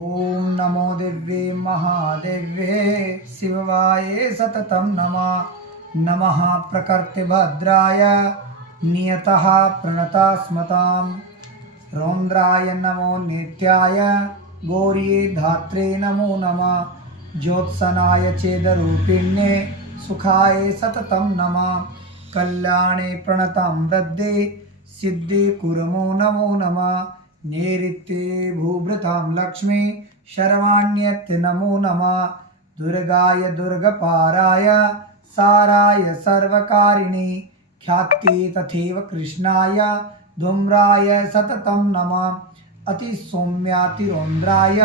ओम नमो दिव्ये महादेव्ये शिवाय सततं नमः नमः प्रकृतिभद्राय नियतः प्रणतस्मतां रौद्राय नमो नित्याय गौरी धात्रे नमो नमः ज्योत्सनाय चेदरूपिण्ये सुखाय सततं नमः कल्याणे प्रणतं वृद्धे सिद्धि कुर्मो नमो नमः नैऋत्ये भूभृतां लक्ष्मी शर्वाण्यत्य नमो नमः दुर्गाय दुर्गपाराय साराय सर्वकारिणी ख्याति तथैव कृष्णाय धूम्राय सततं नमः अतिसौम्यातिरौन्द्राय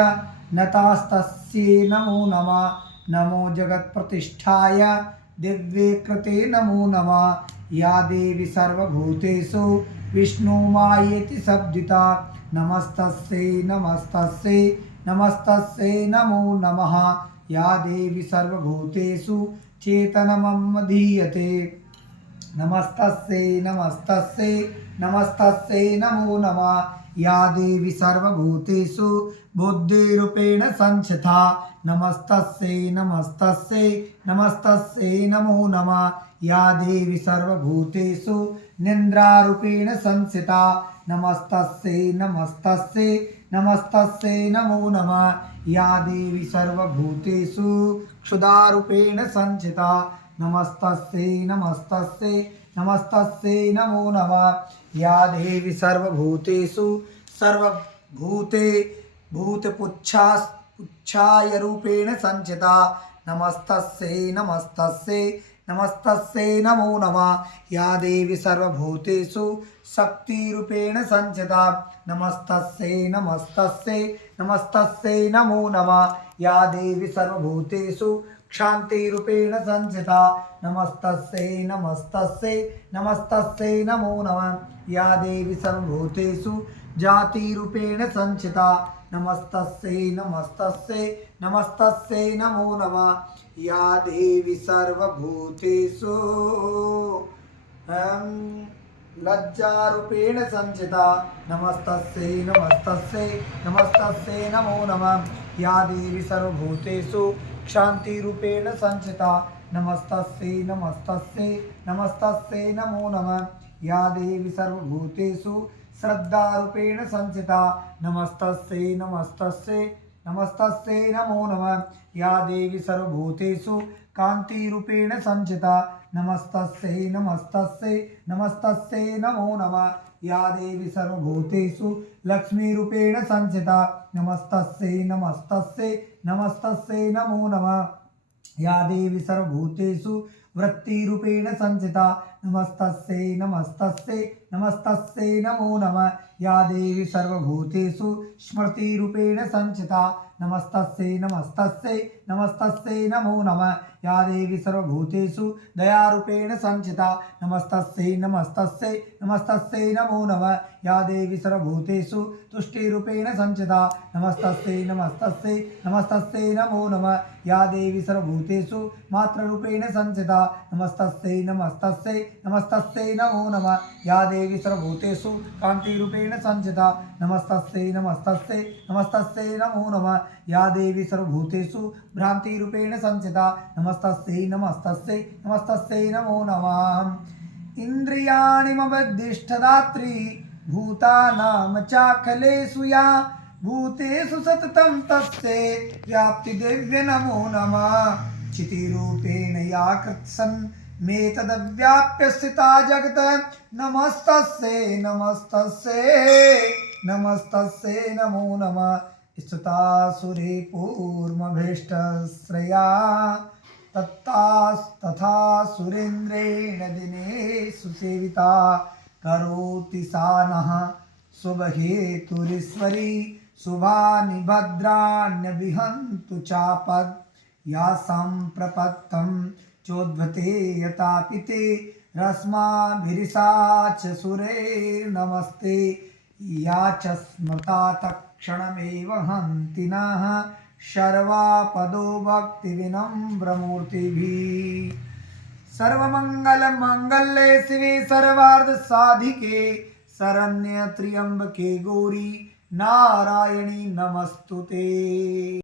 नतास्तस्यै नमो नमः नमो जगत्प्रतिष्ठाय दिव्ये कृते नमो नमः या देवी सर्वभूतेषु विष्णुमायेति शब्दिता नमस्तस्यै नमस्तस्यै नमस्तस्यै नमो नमः या देवी सर्वभूतेषु चेतनमधीयते नमस्तस्यै नमस्तस्यै नमस्तस्यै नमो नमः या देवी सर्वभूतेषु बुद्धिरूपेण संस्थिता नमस्तस्यै नमस्तस्यै नमस्तस्यै नमो नमः या देवी सर्वभूतेषु निन्द्रारूपेण संस्थिता नमस्तस्यै नमस्तस्यै नमस्तस्यै नमो नमः या देवी सर्वभूतेषु क्षुधारूपेण संस्थिता नमस्तस्यै नमस्तस्यै नमस्तस्यै नमो नमः या देवी सर्वभूतेषु सर्वभूते भूतपुच्छाय रूपेण संस्थिता नमस्तस्यै नमस्तस्यै नमस्तस्यै नमो नमः या देवी सर्वभूतेषु शक्तिरूपेण संस्थिता नमस्तस्यै नमस्तस्यै नमस्तस्यै नमो नमः या देवी सर्वभूतेषु क्षान्तिरूपेण संस्थिता नमस्तस्यै नमस्तस्यै नमस्तस्यै नमो नमः या देवी सर्वभूतेषु जातिरूपेण संस्थिता नमस्तस्यै नमस्तस्यै नमस्तस्यै नमो नमः या देवी सर्वभूतेषु लज्जारूपेण संस्थिता नमस्तस्यै नमस्तस्यै नमस्तस्यै नमो नमः या देवी सर्वभूतेषु क्षान्तिरूपेण संस्थिता नमस्तस्यै नमस्तस्यै नमस्तस्यै नमो नमः या देवी सर्वभूतेषु श्रद्धारूपेण संस्थिता नमस्तस्यै नमस्तस्यै नमस्तस्यै नमो नमः या देवी सर्वभूतेषु कान्तिरूपेण संस्थिता नमस्तस्यै नमस्तस्यै नमस्तस्यै नमो नमः या देवी सर्वभूतेषु लक्ष्मीरूपेण संस्थिता नमस्तस्यै नमस्तस्यै नमस्तस्यै नमो नमः या देवी सर्वभूतेषु वृत्तिरूपेण संस्थिता नमस्तस्यै नमस्तस्यै नमस्तस्यै नमो नमः या देवी सर्वभूतेषु स्मृतिरूपेण संस्थिता नमस्तस्यै नमस्तस्यै नमस्तस्यै नमो नमः या देवी सर्वभूतेषु दयारूपेण संस्थिता नमस्तस्यै नमस्तस्यै नमस्तस्यै नमो नमः या देवी सर्वभूतेषु तुष्टिरूपेण संस्थिता नमस्तस्यै नमस्तस्यै नमस्तस्यै नमो नमः या देवी सर्वभूतेषु मातृरूपेण संस्थिता नमस्तस्यै नमस्तस्यै नमस्तस्यै नमो नमः या देवी सर्वभूतेषु कान्तिरूपेण संस्थिता नमस्तस्यै नमस्तस्यै नमस्तस्यै नमो नमः या देवी सर्वभूतेषु भ्रान्तिरूपेण संस्थिता नमस्तस्यै नमस्तस्यै नमस्तस्यै नमो नमः इन्द्रियाणि मम बुद्धिष्ठदात्री भूतानां चाखलेषु या भूतेषु सततं तस्यै व्याप्तिदेव्य नमो नमः चितिरूपेण या कृत्सन् मे तदव्याप्य स्थिता जगत् नमस्तस्यै नमस्तस्यै नमस्तस्यै नमो नमः स्तुता सुरे पूर्वभीष्टश्रया तथा सुरेन्द्रेण दिने सुसेविता करोति सा नः शुभहेतुरीश्वरी शुभानि भद्राण्यभिहन्तु चापद् या सम्प्रपत्तं चोद्भते यतापिते रश्माभिरिषा च सुरैर्नमस्ते या च स्मृता तत्क्षणमेव हन्ति नः शर्वापदो भक्तिविनम्रमूर्तिभिः सर्वमङ्गलमाङ्गल्ये शिवे सर्वार्धसाधिके शरण्ये त्र्यम्बके गौरी नारायणी नमस्तुते.